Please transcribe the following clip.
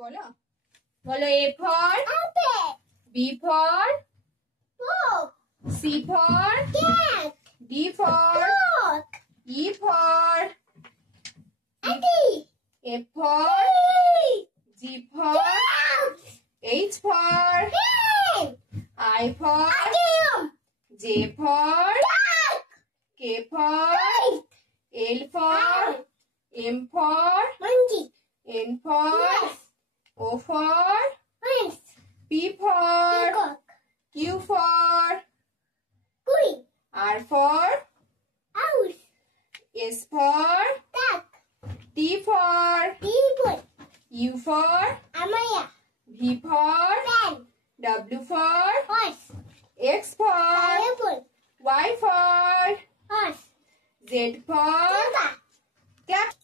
বলো বলো A for apple, B for book, C for cat, D for dog, E for F for G for H for I for J for K for L for M for N for O for P for Q for R for S for T for U for V for W for X for Y for Z for Cat.